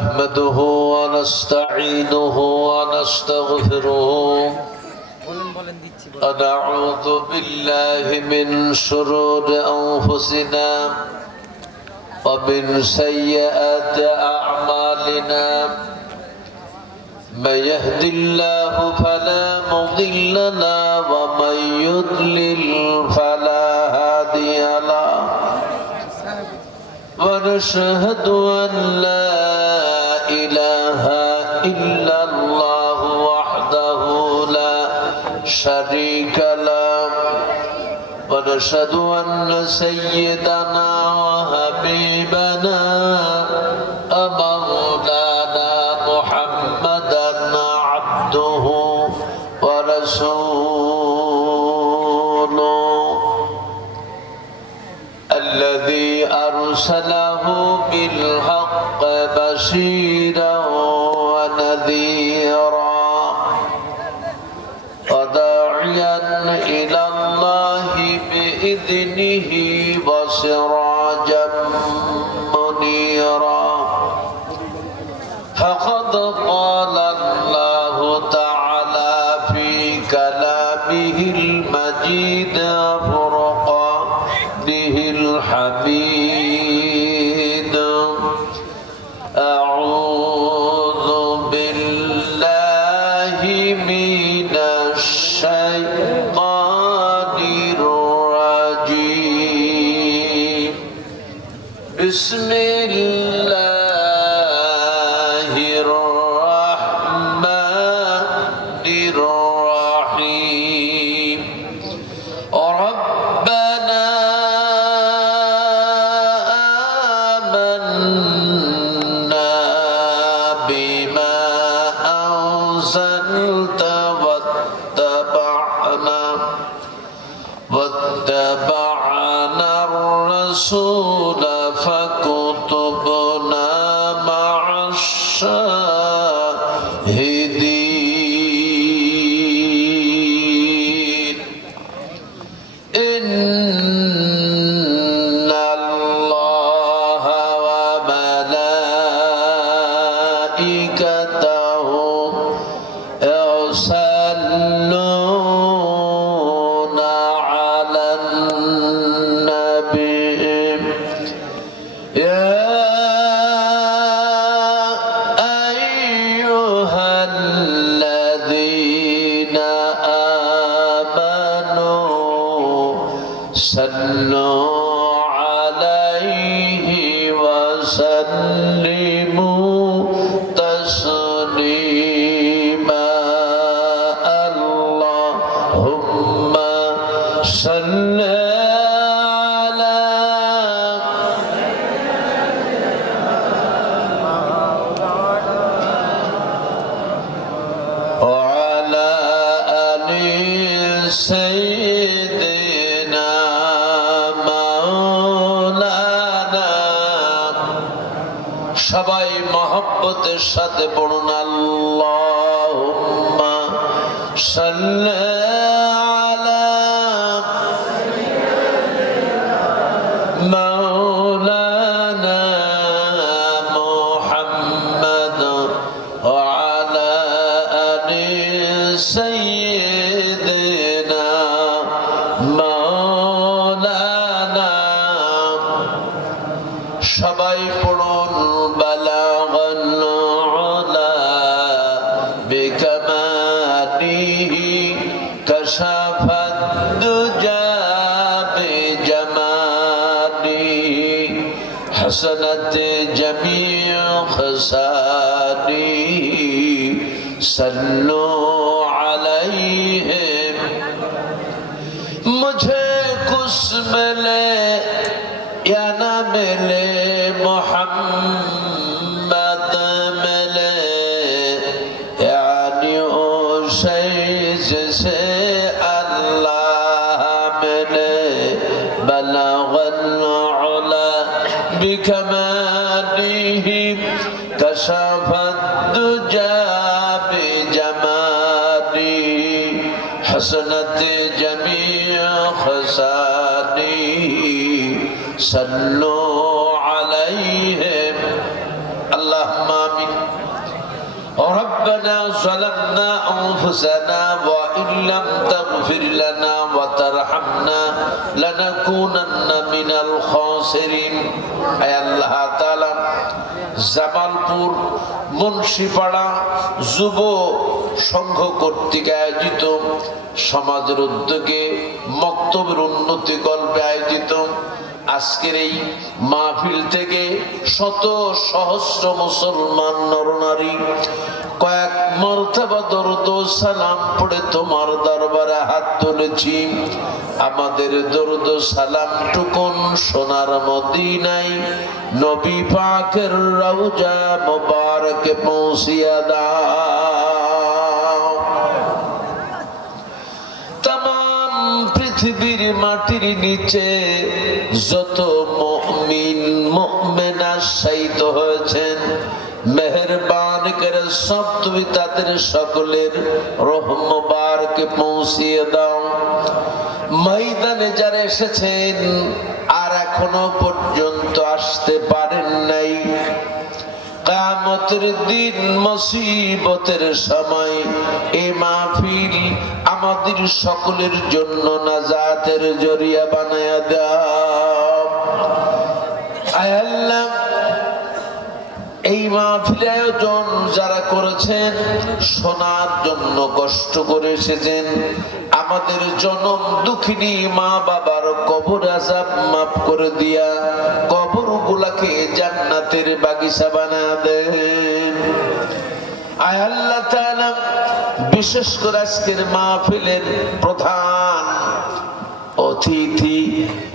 نحمده ونستعينه ونستغفره ونعوذ بالله من شرور أنفسنا ومن سيئات أعمالنا من يهد الله فلا مضل له ومن يضلل فلا هادي له ونشهد أن لا إله إلا الله وحده لا شريك له ونشهد أن سيدنا وحبيبنا مولانا محمدا عبده ورسوله الذي أرسله بالحق بشيرا ونذيرا وداعيا إلى الله بإذنه وسراجا منيرا فقد قال الله تعالى في كلامه المجيد فرقانه الحميد أعوذ بالله من الشيطان الرجيم بسم الله الرحمن الرحيم ربنا آمنا بما أنزلت واتبعنا الرسول فاكتبنا مع الشاهدين إن الله وملائكته يصلون على النبي يا أيها الذين آمنوا صلوا عليه وسلموا تسليما اللهم صل وعلى آل سيدنا مولانا সবাই মহব্বতের সাথে পড়ুন আল্লাহুম্মা সাল্লি আলা مولانا محمد وعلى آل سيدنا مولانا সবাই পড়ুন বালাগাল উলা বিকামালিহি কাশাফাদ দুজা বিজামালিহি حسنت جميع خصاله صلوا عليه मुझे कुछ मिले या ना मिले मोहम्मद मिले यानी उस से अल्लाह मिले बलगल उला بكماله كشف الدجى بجماله حسنت جميع خصاله صلوا عليه اللهم ربنا ظلمنا أنفسنا وإن لم تغفر لنا وترحمنا لنكونن من الخاسرين أي الله تعالى জামালপুর মুন্সিপাড়া যুব সংঘ কর্তৃক আয়োজিত সমাজের উদ্যোগে মক্তবের উন্নতি কল্পে আয়োজিত আজকের এই মাহফিল থেকে শত সহস্র মুসলমান নরনারী কয়েক মর্তবা দরুদ ও সালাম পড়ে তোমার দরবারে হাত তুলেছি। আমাদের দরুদ ও সালাম টুকুন সোনার মদিনায় নবী পাকের রওজা মুবারকে পৌঁছিয়া দাও। तमाम পৃথিবীর মাটির নিচে যত মুমিন মুমিনা শহীদ হয়েছেন মেহেরবান করে সব তুমি তাদের সকলের রূহ মুবারকে পৌঁছিয়ে দাও। ময়দানে যারা এসেছেন আর এখনো পর্যন্ত আসতে পারেন নাই, কিয়ামতের দিন মুসিবতের সময় এই মাহফিল আমাদের সকলের জন্য নাজাতের জরিয়া বানায়া দাও। আয় আল্লাহ, এই মাহফিল আয়োজন যারা করেছেন শোনার জন্য কষ্ট করে এসেছেন, আমাদের জনম দুঃখিনী মা বাবার কবর আযাব মাফ করে দিয়া কবর গুলাকে জান্নাতের বাগিচা বানায়া দেন। আয় আল্লাহ তাআলা, বিশেষ করে আজকের মাহফিলের প্রধান অতিথি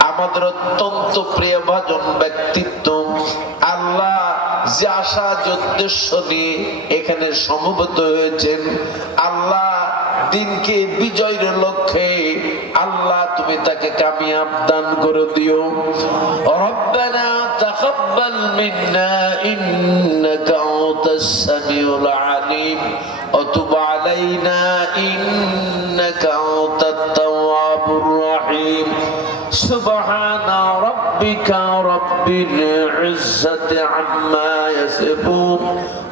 আমাদের অত্যন্ত প্রিয় ভাজন ব্যক্তিত্ব, আল্লাহ যে আশা উদ্দেশ্য নিয়ে এখানে সমবেত হয়েছেন, আল্লাহ দিনকে বিজয়ের লক্ষ্যে আল্লাহ তুমি তাকে কামিয়াব দান করে দিও। রব্বানা তাকাব্বাল মিন্না ইন্নাকা আনতাস সামিউল আলিম ওয়া তুব আলাইনা ইন্নাকা আনতাত তাওয়াবুর রহিম। সুবহানা রাব্বিকা রাব্বিল ইজ্জাতি আম্মা ইয়াসিফুন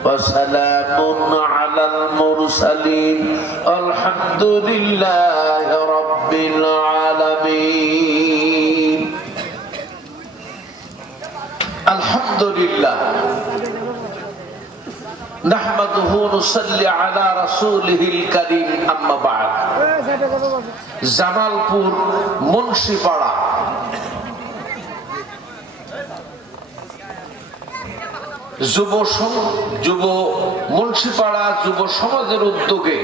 ওয়া সালামুন আলাল মুরসালিন আলহামদুলিল্লাহি রাব্বিল আলামিন। আলহামদুলিল্লাহ নাহমাদুহু নুসাল্লি আলা রাসূলিহিল কারীম আম্মা বা'দ। জামালপুর মুন্সিপাড়া যুব মুন্সিপাড়া যুব সমাজের উদ্যোগে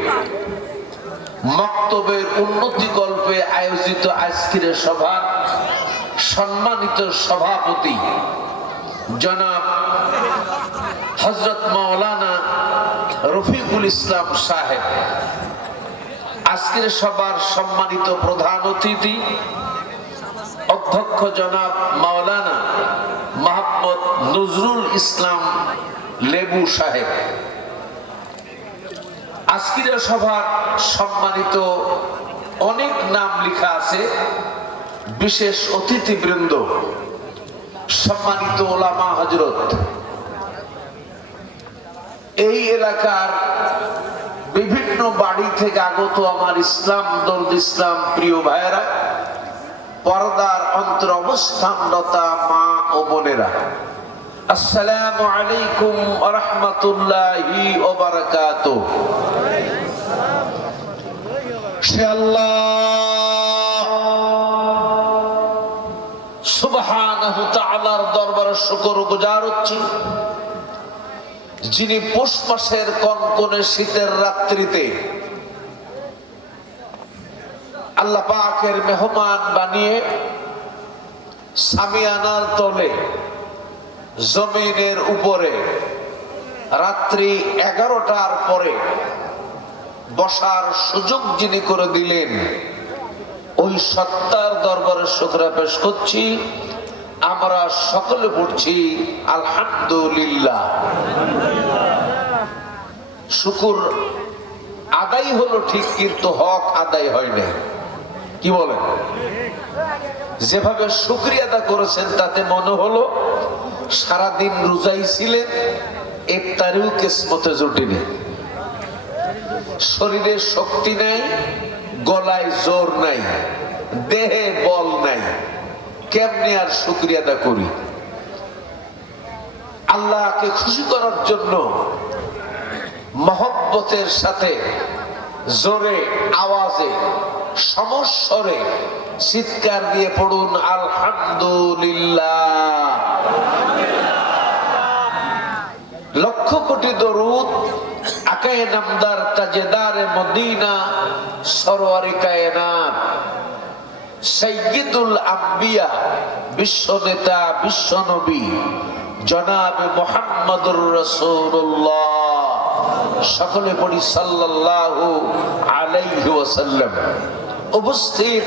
মক্তবের উন্নতি কল্পে আয়োজিত আজকের সভার সম্মানিত সভাপতি জনাব হযরত মাওলানা রফিকুল ইসলাম সাহেব, আজকের সভার সম্মানিত প্রধান অতিথি অধ্যক্ষ জনাব মাওলানা মোহাম্মদ নজরুল ইসলাম লেবু সাহেব, আজকের সভার সম্মানিত অনেক নাম লেখা আছে, বিশেষ অতিথিবৃন্দ, সম্মানিত ওলামা হযরত, এই এলাকার বিভিন্ন বাড়ি থেকে আগত আমার ইসলাম দরদ ইসলাম প্রিয় ভাইয়েরা, পর্দার অন্তর অবস্থানরতা মা ও বোনেরা, আসসালামু আলাইকুম ওয়া রাহমাতুল্লাহি ওয়া বারাকাতুহু। সে আল্লাহ সুবহানাহু তাআলার দরবারে শুকরগুজার হচ্ছি, যিনি পৌষ মাসের কনকনে শীতের রাত্রিতে আল্লাহ পাকের মেহমান বানিয়ে সামিয়ানার তলে জমিনের উপরে রাত্রি 11টার পরে বসার সুযোগ যিনি করে দিলেন, ওই সত্তার দরবারে শুকরিয়া পেশ করছি। আমরা সকলে পড়ছি আলহামদুলিল্লাহ। শুকর আদায় হলো ঠিক, কিন্তু হক আদায় হয় না। কি বলেন? যেভাবে শুকরিয়া আদা করেছেন তাতে মনে হলো সারাদিন রোজাই ছিলেন, ইফতারিও কিসমতে জুটিনি। শরীরে শক্তি নাই, গলায় জোর নাই, দেহে বল নাই, কেমনে আর শুকরিয়া আদা করি? আল্লাহকে খুশি করার জন্য মহব্বতের সাথে জোরে আওয়াজে সমস্বরে চিৎকার দিয়ে পড়ুন আলহামদুলিল্লাহ। লক্ষ কোটি দরুদ আকায়ে নামদার তাজেদারে মদিনা সরওয়ারে কায়নাত সাইয়্যিদুল আম্বিয়া বিশ্ব নেতা বিশ্ব নবী জনাবে মুহাম্মদুর রাসূলুল্লাহ, সকলে পড়ি সাল্লাল্লাহু আলাইহি ওয়াসাল্লাম। উপস্থিত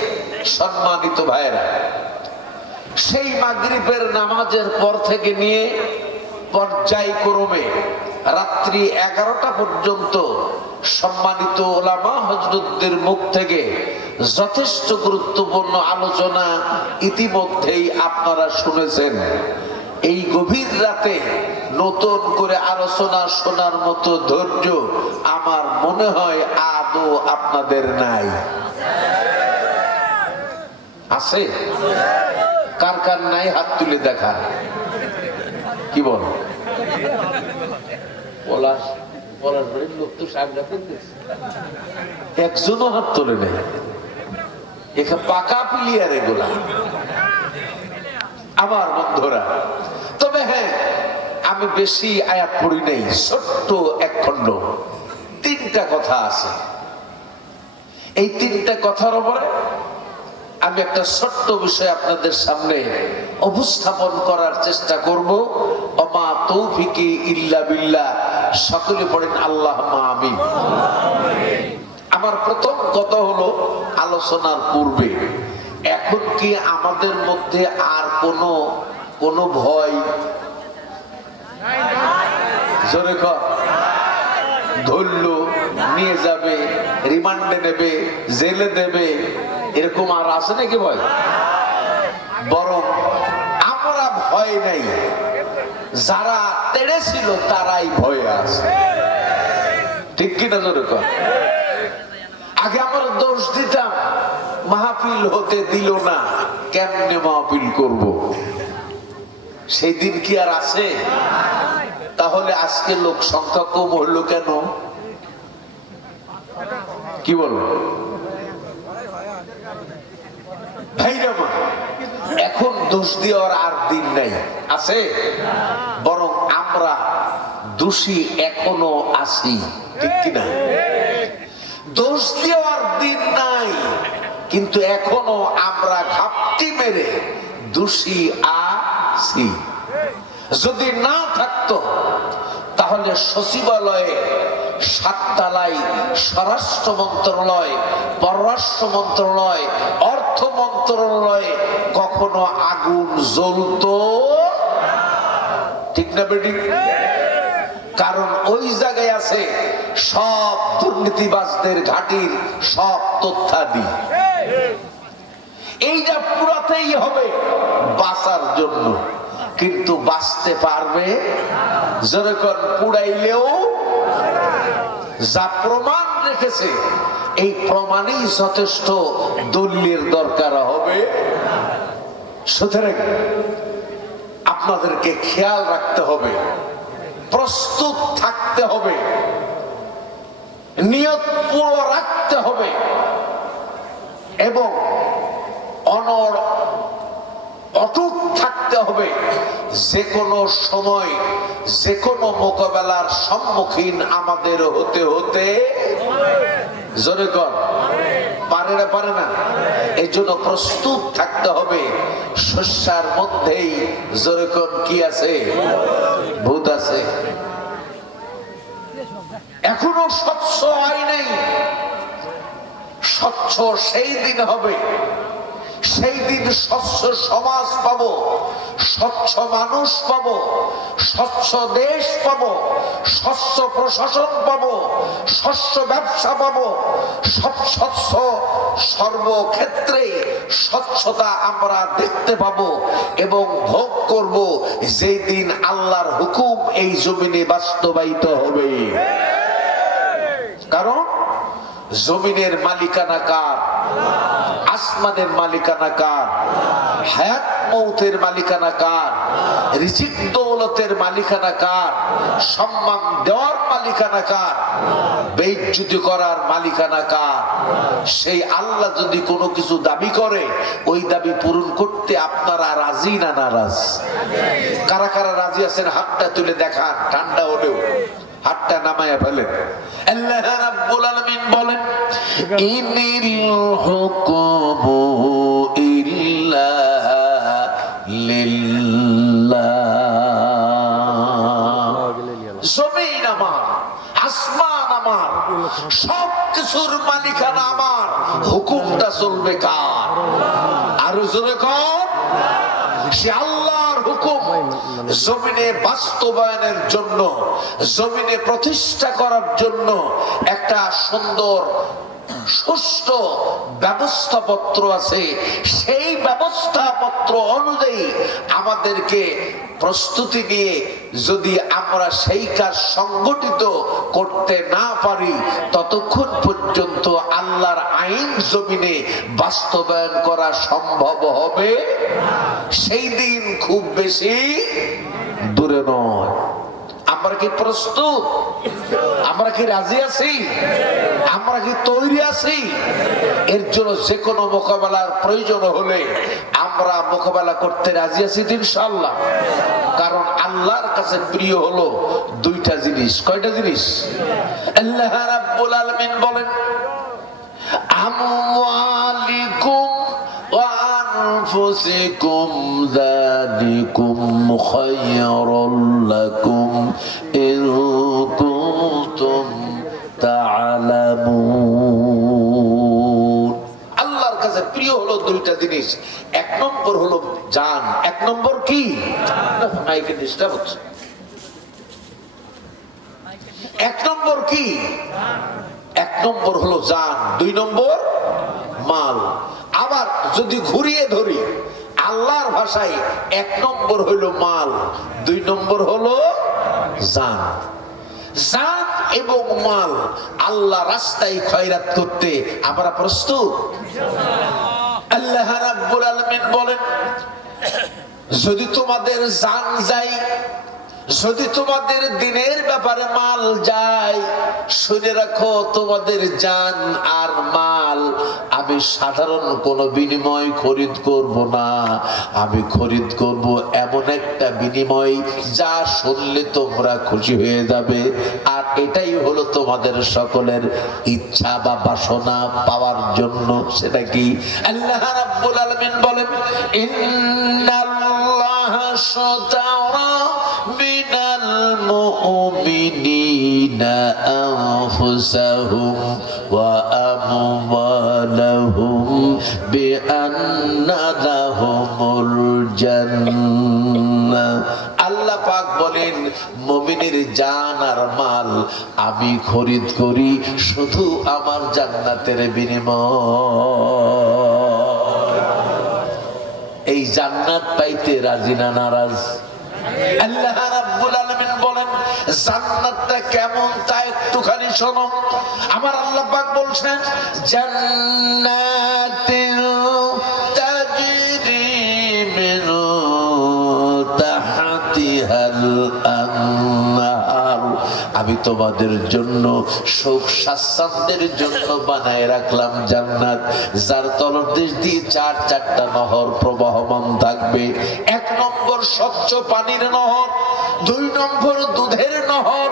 সম্মানিত ভাইরা, সেই মাগরিবের নামাজের পর থেকে নিয়ে পর্যায়ক্রমে রাত্রি 11টা পর্যন্ত সম্মানিত ওলামা হযরতদের মুখ থেকে যথেষ্ট গুরুত্বপূর্ণ আলোচনা ইতিমধ্যেই আপনারা শুনেছেন। এই গভীর রাতে নতুন করে আলোচনা শোনার মতো ধৈর্য আমার মনে হয় আদৌ আপনাদের নাই। আছে? কার কার নাই হাত তুলে দেখা। কি বল? একজনও হাত তোলে নেই। এখানে পাকা প্লেয়ার এগুলা আমার বন্ধুরা। তবে হ্যাঁ, আমি বেশি আয়াত পড়ি নাই, ছোট্ট এক খণ্ড, 3টা কথা আছে। এই 3টা কথার উপরে আমি একটা ছোট্ট বিষয় আপনাদের সামনে উপস্থাপন করার চেষ্টা করব। ওমা তৌফিকি ইল্লা বিল্লাহ। সকলে পড়েন আল্লাহুম্মা আমিন। আমার প্রথম কথা হলো, আলোচনার পূর্বে এখন কি আমাদের মধ্যে আর কোনো ভয়? জোরে কর। ধরলো, নিয়ে যাবে, রিমান্ডে নেবে, জেলে দেবে, এরকম আর আছে নাকি ভয়? বরং আমরা ভয় নাই, যারা তেড়েছিল তারাই ভয়ে আছে। ঠিক কিনা? জোরে কর। আগে আমরা দোষ দিতাম, মাহফিল হতে দিল না, কেমনে মাহফিল করব? সেই দিন কি আর আছে? তাহলে আজকে লোক সংখ্যা কম হলো কেন? কি বলবো ভাইরা? এখন দোষ দেওয়ার আর দিন নাই, আছে? বরং আমরা দোষী এখনো আছি। ঠিক কিনা? দোষ দেওয়ার দিন নাই, কিন্তু এখনো আমরা ঘাপটি মেরে দোষী আছি। যদি না থাকতো তাহলে সচিবালয়ে 7 তলায় স্বরাষ্ট্র মন্ত্রণালয়, পররাষ্ট্র মন্ত্রণালয়, অর্থ মন্ত্রণালয়ে কখনো আগুন জ্বলতো? ঠিক না বেটি? কারণ ওই জায়গায় আছে সব দুর্নীতিবাজদের ঘাটির সব তথ্যাদি। এইটা পুরাতেই হবে বাঁচার জন্য, কিন্তু বাঁচতে পারবে যেরকম পুড়াইলেও যা প্রমাণ রেখেছে, এই প্রমাণই যথেষ্ট দলিলের দরকার হবে। সুতরাং আপনাদেরকে খেয়াল রাখতে হবে, প্রস্তুত থাকতে হবে, নিয়ত পুরো রাখতে হবে এবং অটুট থাকতে হবে। যে কোনো সময় যে কোনো মোকাবেলার সম্মুখীন আমাদের হতে জোরে কর পারে না? পারে না? এই জন্য প্রস্তুত থাকতে হবে। শস্যার মধ্যেই জোরে কর কি আছে? ভূত আছে। এখনো স্বচ্ছ হয় নাই। স্বচ্ছ সেই দিন হবে, সেই দিন স্বচ্ছ সমাজ পাবো, স্বচ্ছ মানুষ পাবো, স্বচ্ছ দেশ পাবো, স্বচ্ছ প্রশাসন পাবো, স্বচ্ছ ব্যবসা পাবো, স্বচ্ছ সর্বক্ষেত্রে স্বচ্ছতা আমরা দেখতে পাবো এবং ভোগ করব যেই দিন আল্লাহর হুকুম এই জমিনে বাস্তবায়িত হবে। কারণ জমিনের মালিকানা কার? আসমানের মালিকানা কার? হায়াত মৌতের মালিকানা কার? রিজিক দৌলতের মালিকানা কার? সম্মান দেওয়ার মালিকানা কার? বেইজ্জতি করার মালিকানা কার? সেই আল্লাহ যদি কোনো কিছু দাবি করে, ওই দাবি পূরণ করতে আপনারা রাজি না নারাজ? কারা কারা রাজি আছেন হাতটা তুলে দেখান, ঠান্ডা হলেও হাতটা নামায়া ফেলেন। আল্লাহ রাব্বুল আলামিন বলেন, ইনিল হুকুমু ইল্লা লিল্লাহ। জমিন আমার, আসমান আমার, সবকিছুর মালিকানা আমার, হুকুমটা চলবে কার? আরো জোরে কর। সে আল্লাহর হুকুম জমিনে বাস্তবায়নের জন্য, জমিনে প্রতিষ্ঠা করার জন্য একটা সুন্দর সুষ্ঠু ব্যবস্থাপত্র আছে। সেই ব্যবস্থাপত্র অনুযায়ী আমাদেরকে প্রস্তুতি নিয়ে যদি আমরা সেই কাজ সংগঠিত করতে না পারি, ততক্ষণ পর্যন্ত আল্লাহর আইন জমিনে বাস্তবায়ন করা সম্ভব হবে সেই দিন খুব বেশি দূরে নয়। আমরা কি প্রস্তুত? আমরা কি রাজি আছি? আমরা কি তৈরি আছি? এর জন্য যে কোনো মোকাবেলার প্রয়োজন হলে আমরা মোকাবেলা করতে রাজি আছি ইনশাআল্লাহ। কারণ আল্লাহর কাছে প্রিয় হলো দুইটা জিনিস। কয়টা জিনিস? আল্লাহ রাব্বুল আলামিন বলেন, আমওয়ালিকুম ওয়া আনফুসিকুম যালিকুম খায়রুল লাকুম ইন কুনতুম তা'লামুন। আল্লাহর কাছে প্রিয় হলো দুইটা জিনিস। এক নম্বর হলো জান। এক নম্বর কি? মাইকে ডিস্টার্ব হচ্ছে। এক নম্বর কি? এক নম্বর হলো জান, দুই নম্বর মাল। আবার যদি ঘুরিয়ে ধরি, আল্লাহর ভাষায় এক নম্বর হলো মাল, দুই নম্বর হলো জান। জান এবং মাল আল্লাহ রাস্তায় খয়রাত করতে আমরা প্রস্তুত। আল্লাহ রাব্বুল আলামিন বলেন, যদি তোমাদের জান যায়, যদি তোমাদের দিনের ব্যাপারে মাল যায়, শুনে রাখো তোমাদের জান আর মাল আমি সাধারণ কোনো বিনিময় খরিদ করব না। আমি খরিদ করব এমন একটা বিনিময় যা শুনলে তোমরা খুশি হয়ে যাবে। আর এটাই হলো তোমাদের সকলের ইচ্ছা বা বাসনা পাওয়ার জন্য। সেটা কি? আল্লাহ রাব্বুল আলামিন বলেন, ইন্নাল্লাহা শাতারা মিনাল মুমিনিনা আনফুসাহুম ওয়া আমওয়ালাহুম বিআন্না লাহুমুল জান্নাহ। আল্লাহ পাক বলেন, মুমিনের জান আর মাল আমি খরিদ করি শুধু আমার জান্নাতের বিনিময়। এই জান্নাত পাইতে রাজি না নারাজ? আল্লাহ রাব্বুল আলামিন বলেন, জান্নাতটা কেমন তা একটুখানি শোনো। আমার আল্লাহ পাক বলছেন, জান্নাতিন তাজরি মিন তাহতিহাল আনহার। আমি তোমাদের জন্য সুখ স্বাচ্ছন্দ্যের জন্য বানায় রাখলাম জান্নাত, যার তলদেশ দিয়ে চার চারটা নহর প্রবাহমান থাকবে। এক নম্বর স্বচ্ছ পানির নহর, দুই নম্বর দুধের নহর,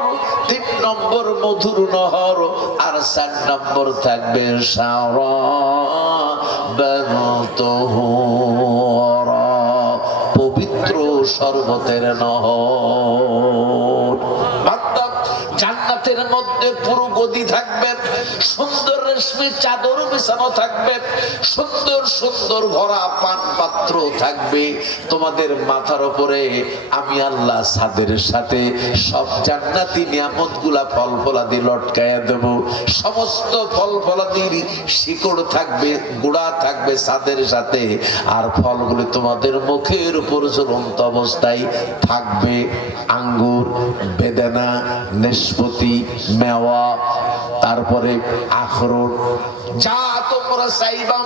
তিন নম্বর মধুর নহর, আর চার নম্বর থাকবে পবিত্র শরবতের নহর। জান্নাতের মধ্যে পুরো গদি থাকবে, সুন্দর রেশমি চাদর বিছানো থাকবে, সুন্দর সুন্দর ভরা পান পাত্র থাকবে। তোমাদের মাথার উপরে আমি আল্লাহ ছাদের সাথে সব জান্নাতি নিয়ামতগুলা ফল ফলাদি লটকায়া দেব। সমস্ত ফল ফলাদির শিকড় থাকবে, গুড়া থাকবে ছাদের সাথে, আর ফলগুলি তোমাদের মুখের উপর ঝুলন্ত অবস্থায় থাকবে। আঙ্গুর, বেদানা, নাশপাতি, মেওয়া, তারপরে আখরুন, যা তোমরা চাইবা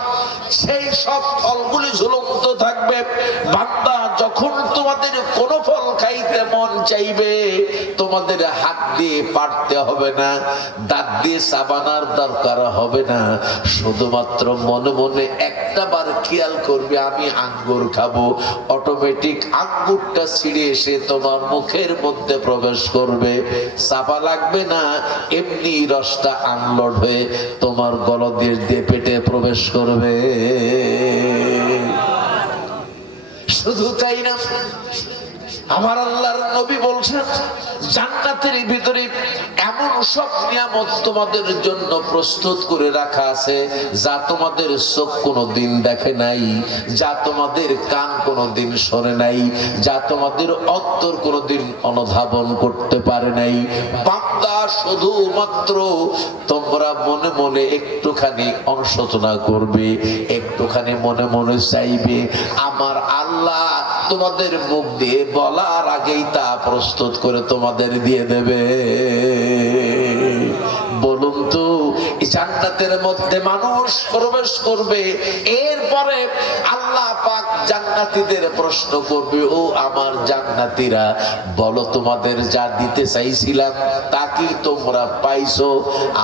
সেই সব ফলগুলি ঝুলন্ত থাকবে। বান্দা যখন তোমাদের কোন ফল খাইতে মন চাইবে, তোমাদের হাত দিয়ে পারতে হবে না, দাঁত দিয়ে চাবানোর দরকার হবে না, শুধুমাত্র মনে মনে একটা বার খেয়াল করবে আমি আঙ্গুর খাবো, অটোমেটিক আঙ্গুরটা ছিঁড়ে এসে তোমার মুখের মধ্যে প্রবেশ করবে। চাপা লাগবে না, এমনি রসটা আনলোড হয়ে তোমার গলদেশ দিয়ে পেটে প্রবেশ করবে। শুধু তাই না, আমার আল্লাহর নবী বলছেন জান্নাতের ভিতরে এমন সব নিয়ামত তোমাদের জন্য প্রস্তুত করে রাখা আছে যা তোমাদের চোখ কোনোদিন দেখে নাই, যা তোমাদের কান কোনোদিন শোনে নাই, যা তোমাদের অন্তর কোনোদিন অনুধাবন করতে পারে নাই। বান্দা শুধুমাত্র তোমরা মনে মনে একটুখানি অনুশোচনা করবে, একটুখানি মনে মনে চাইবে, আমার আল্লাহ তোমাদের মুখ দিয়ে বলার আগেই তা প্রস্তুত করে তোমাদের দিয়ে দেবে। বলুন তো, জান্নাতের মধ্যে মানুষ প্রবেশ করবে, এরপরে আল্লাহ পাক জান্নাতীদের প্রশ্ন করবে, ও আমার জান্নাতীরা বলো তোমাদের যা দিতে চাইছিলাম তা কি তোমরা পাইছো?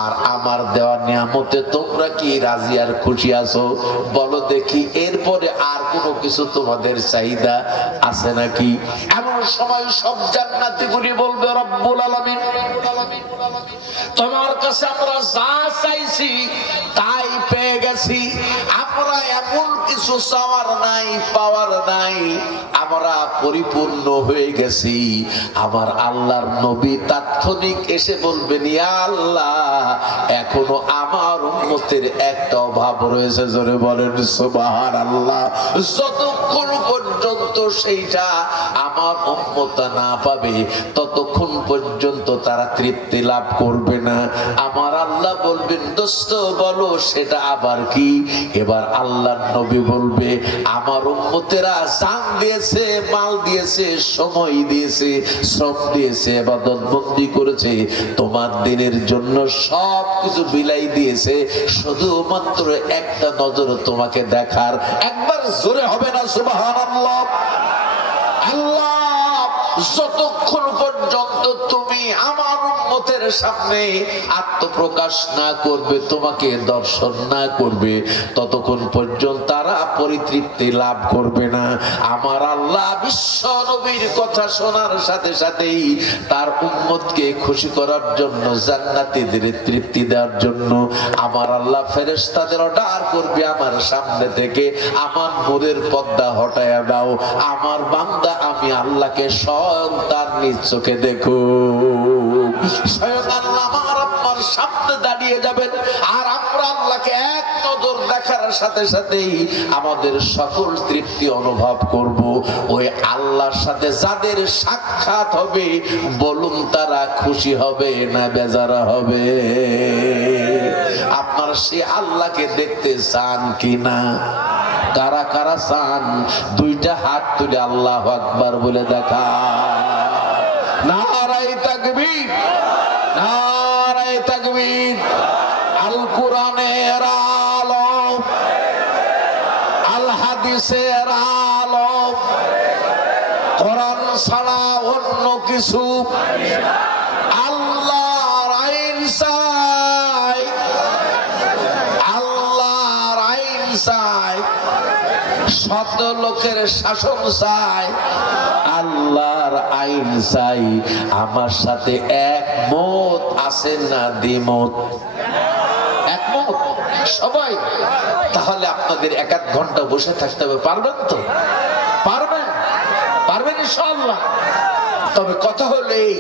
আর আমার দেওয়া নিয়ামতে তোমরা কি রাজি আর খুশি আছো? বলো দেখি, এরপরে আর কোনো কিছু তোমাদের চাহিদা আছে নাকি? এমন সময় সব জান্নাতীগুলি বলবে, রব্বুল আলামিন, তোমার কাছে আমরা যা চাইছি তাই পেয়ে গেছি, আমরা এমন কিছু চাওয়ার নাই, পাওয়ার নাই, আমরা পরিপূর্ণ হয়ে গেছি। আমার আল্লাহর নবী তাৎক্ষণিক এসে বলবেন, ইয়া আল্লাহ, এখনো আমার উম্মতের একটা অভাব রয়েছে। জোরে বলেন সুবহানাল্লাহ। যতক্ষণ পর্যন্ত সেইটা আমার উম্মত না পাবে ততক্ষণ পর্যন্ত তারা তৃপ্তি লাভ করবে না। আমার আল্লাহ বলবেন, দোস্ত বলো সেটা আবার কি? এবার আল্লাহর নবী বলবে, আমার উম্মতেরা জান দিয়েছে, মাল দিয়েছে, সময় দিয়েছে, শ্রম দিয়েছে, ইবাদত বন্দি করেছে, তোমার দিনের জন্য সব কিছু বিলাই দিয়েছে, শুধুমাত্র একটা নজর তোমাকে দেখার। একবার জোরে হবে না সুবহানাল্লাহ? আল্লাহ যতক্ষণ পর্যন্ত তুমি আমার উম্মতের সামনে আত্মপ্রকাশ না করবে, তোমাকে দর্শন না করবে, ততক্ষণ পর্যন্ত তারা পরিতৃপ্তি লাভ করবে না। আমার আল্লাহ বিশ্ব নবীর কথা শোনার সাথে সাথেই তার উম্মতকে খুশি করার জন্য, জান্নাতীদের তৃপ্তি দেওয়ার জন্য আমার আল্লাহ ফেরেশতাদের অর্ডার করবে, আমার সামনে থেকে আমার নূরের পর্দা হটায়া দাও, আমার বান্দা আমি আল্লাহকে স্বয়ং তার নিজ চোখে দেখো। স্বয়ং আল্লাহ আমার আপনার সামনে দাঁড়িয়ে যাবেন, আর আমরা আল্লাহকে এক নজর দেখার সাথে সাথেই আমাদের সকল তৃপ্তি অনুভব করব। ওই আল্লাহর সাথে যাদের সাক্ষাৎ হবে, বলুন তারা খুশি হবে না বেজারা হবে? আপনারা সেই আল্লাহকে দেখতে চান কিনা? কারা কারা চান? দুইটা হাত তুলে আল্লাহু আকবার বলে দেখা। নারায়ে তাকবীর, নারায়ে তাকবীর। আল কোরআনের আলো, আল হাদিসের আলো, কোরআন ছাড়া অন্য কিছু, আল্লাহর আইন চাই, আল্লাহর আইন চাই, শত লোকের শাসন চাই, আল্লাহর আইন চাই। আমার সাথে একমত আছেন না দ্বিমত? একমত সবাই? তাহলে আপনাদের এক আধ ঘন্টা বসে থাকতে হবে, পারবেন তো? পারবেন? পারবেন ইনশাআল্লাহ। তবে কথা হলো এই,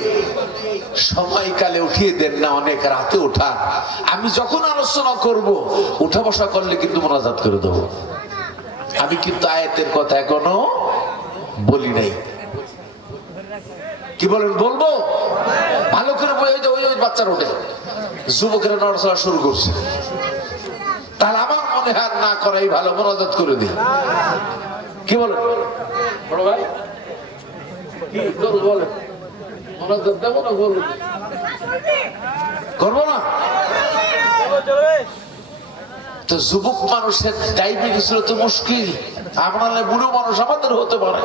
সময়কালে উঠিয়ে দেন না, অনেক রাতে ওঠা। আমি যখন আলোচনা করব উঠা বসা করলে কিন্তু মোনাজাত করে দেবো। আমি কিন্তু আয়াতের কথা এখনো বলি নাই। কি বলেন? বলবো? ভালো করে বই, ওই বাচ্চার ওঠে, যুবকেরা নড়াচড়া শুরু করছে, তাহলে আমার মনে হয় না করাই ভালো, মোনাজাত করে দিই। কি বলেন বড় ভাই? কি বলেন? মোনাজাত দেবো না বলুন? করবো না? তো যুবক মানুষের ডায়াবেটিস হলে তো মুশকিল, আপনার বুড়ো মানুষ আমাদের হতে পারে।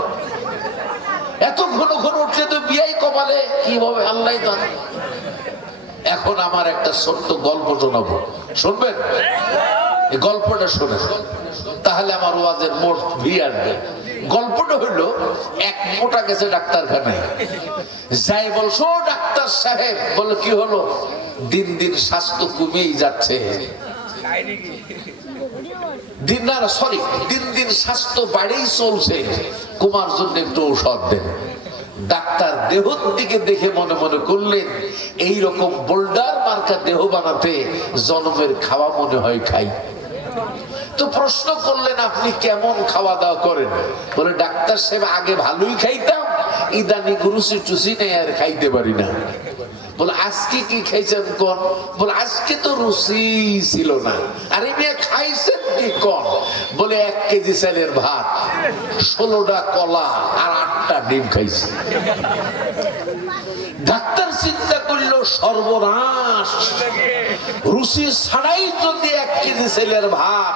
এত ঘন ঘন উঠলে তো বিয়াই কপালে কিভাবে আল্লাহ জানে। এখন আমার একটা ছোট্ট গল্প শোনাবো, শুনবেন? এই গল্পটা শোনেন, তাহলে আমার ওয়াজের মোট ভি আসবে। গল্পটা হইলো, এক মোটা গেছে ডাক্তারখানায়, যাই বলছো ডাক্তার সাহেব, বলে কি হলো? দিন দিন স্বাস্থ্য কমেই যাচ্ছে। দিন দিন স্বাস্থ্য বাড়েই চলছে, কমার জন্য একটু ঔষধ দেন। ডাক্তার দেহর দিকে দেখে মনে মনে করলেন, এইরকম বোল্ডার মার্কা দেহ বানাতে জন্মের খাওয়া মনে হয় খাই। তো প্রশ্ন করলেন, আপনি কেমন খাওয়া দাওয়া করেন? বলে, ডাক্তার সাহেব আগে ভালোই খাইতাম, ইদানিং রুচি টুচি নেই, আর খাইতে পারি না। বলে, আজকে কি খাইছেন কোন? বলে, আজকে তো রুচি ছিল না। আরে মেয়ে খাইছেন কি কোন? বলে, 1 কেজি চালের ভাত, 16টা কলা আর 8টা ডিম খাইছে। ডাক্তার চিন্তা করলো, সর্বনাশ, রুচি ছাড়াই যদি 1 কেজি চালের ভাত,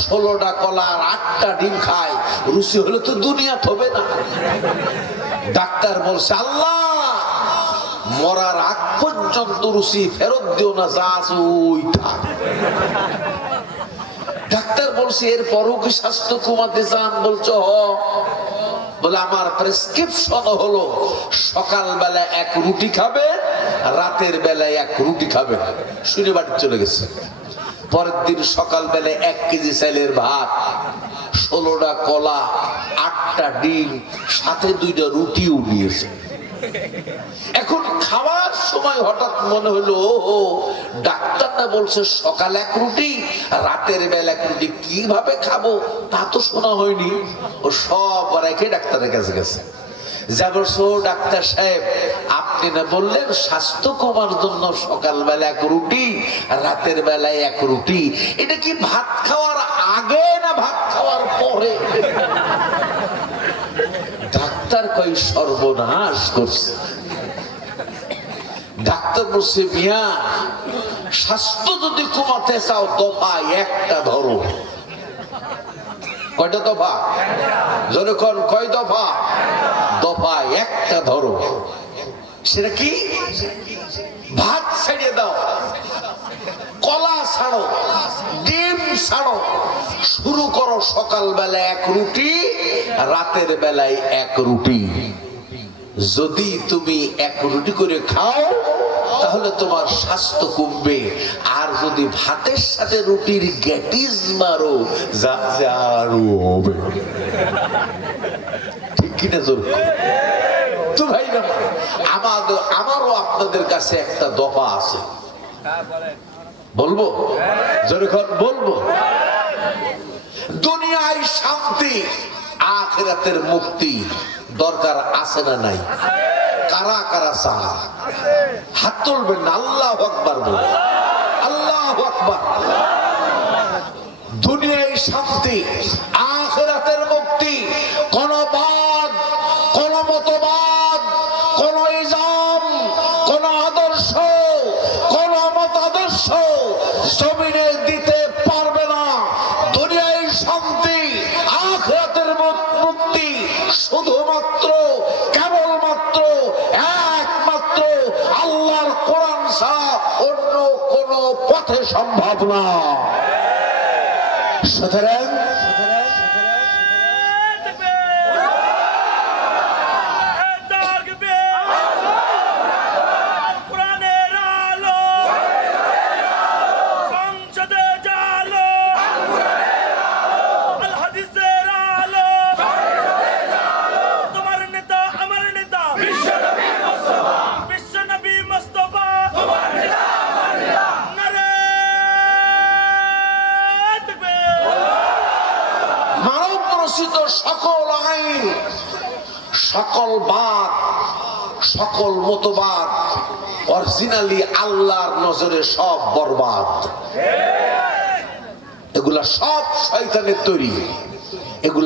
16টা কলা আর 8টা ডিম খায়, রুচি হলে তো দুনিয়া হবে না। ডাক্তার বলছে, আল্লাহ, মরার আগ পর্যন্ত রুচি ফেরত দিও না, যা আছে ওই থাক। ডাক্তার বলছে, এরপরও কি স্বাস্থ্য কমাতে চান? বলছো হ। বলে, আমার প্রেসক্রিপশন হলো সকালবেলা 1 রুটি খাবেন, রাতের বেলায় 1 রুটি খাবেন। শুনে বাড়ি চলে গেছে। পরের দিন সকালবেলায় 1 কেজি চালের ভাত, 16টা কলা, 8টা ডিম, সাথে 2টা রুটিও নিয়েছে। এখন খাওয়ার সময় হঠাৎ মনে হলো, ও ডাক্তার না বলছে সকাল 1 রুটি, রাতের বেলা 1 রুটি, কিভাবে খাবো তা তো শোনা হয়নি। ও সব রেখে ডাক্তারের কাছে গেছে। যা বলছো, ডাক্তার সাহেব, আপনি না বললেন স্বাস্থ্য কমার জন্য সকালবেলা 1 রুটি, রাতের বেলায় 1 রুটি, এটা কি ভাত খাওয়ার আগে না ভাত খাওয়ার পরে? ডাক্তার কই, সর্বনাশ করছে। ডাক্তার বলছে, মিয়া, স্বাস্থ্য যদি কমাতে চাও দফা একটা ধরো। কয়টা দফা? যখন কয় দফা? দফা একটা ধরো। সেটা কি? ভাত ছেড়ে দাও, কলা ছাড়ো, ডিম ছাড়ো, শুরু করো সকালবেলা 1 রুটি, রাতের বেলায় 1 রুটি। যদি তুমি 1 রুটি করে খাও তাহলে তোমার স্বাস্থ্য কমবে, আর যদি ভাতের সাথে রুটির গ্যাটিস মারো, যা যা আরো হবে। ঠিক কিনা? জোর তো ভাই, আমারও আপনাদের কাছে একটা দফা আছে, বলবো? যখন বলবো, দুনিয়ায় শান্তি, আখিরাতের মুক্তি দরকার আছে না নাই? কারা কারা চান? হাত তুলবেন না, আল্লাহু আকবার বলুন, আল্লাহু আকবার। দুনিয়ায় শান্তি, আখিরাতের মুক্তি, কোন বাদ, কোন মতবাদ, কোন ইজম, কোন আদর্শ, কোন মতাদর্শ জমিনে দিতে পারবে না। দুনিয়ায় শান্তি, আখিরাতের মুক্তি শুধুমাত্র, কেবলমাত্র, একমাত্র আল্লাহর কোরআন ছাড়া অন্য কোন পথে সম্ভব না। সুতরাং সকল আইন, সকল বাদ, সকল মতবাদ অরিজিনালি আল্লাহর নজরে সব বরবাদ। এগুলা সব শয়তানের তৈরি। এগুলা